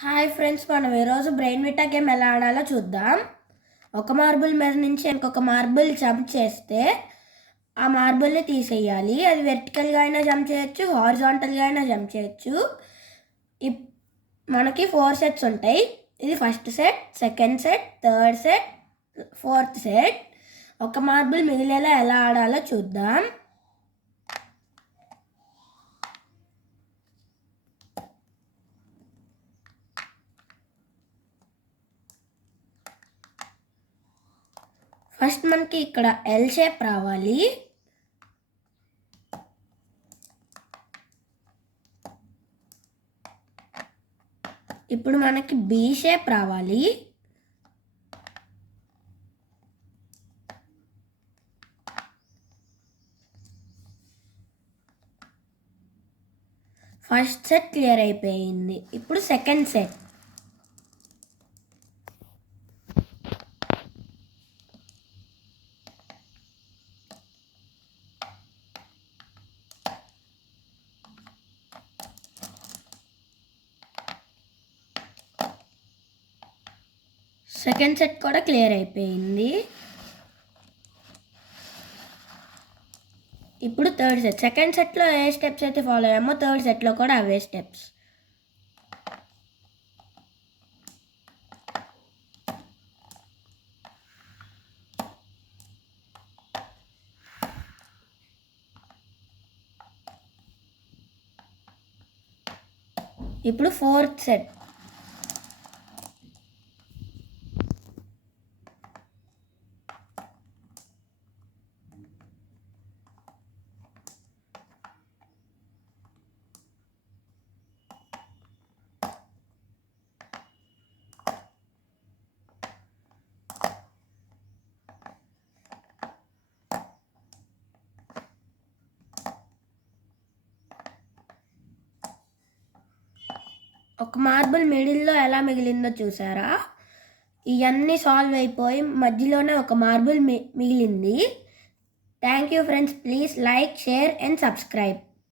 Hi friends, మనం ఈరోజు brain Vita game ఎలా ఆడాలో చూద్దాం. ఒక మార్బుల్ మీద నుంచి ఇంకొక మార్బుల్ జంప్ చేస్తే ఆ మార్బుల్ని తీసేయాలి. అది వెర్టికల్గా అయినా జంప్ చేయొచ్చు, హారిజాంటల్గా అయినా జంప్ చేయొచ్చు. మనకి 4 సెట్స్ ఉంటాయి. ఇది first set, second set, third set, fourth set. ఒక మార్బుల్ మిగిలేలా ఎలా ఆడాలో చూద్దాం. ఫస్ట్ మనకి ఇక్కడ ఎల్ షేప్ రావాలి. ఇప్పుడు మనకి బి షేప్ రావాలి. ఫస్ట్ సెట్ క్లియర్ అయిపోయింది. ఇప్పుడు సెకండ్ సెట్. సెకండ్ సెట్ కూడా క్లియర్ అయిపోయింది. ఇప్పుడు థర్డ్ సెట్. సెకండ్ సెట్లో ఏ స్టెప్స్ అయితే ఫాలో అయ్యామో థర్డ్ సెట్లో కూడా అవే స్టెప్స్. ఇప్పుడు ఫోర్త్ సెట్. ఒక మార్బుల్ మిడిల్లో ఎలా మిగిలిందో చూసారా? ఇవన్నీ సాల్వ్ అయిపోయి మధ్యలోనే ఒక మార్బుల్ మిగిలింది. Thank you friends. Please like, share and subscribe.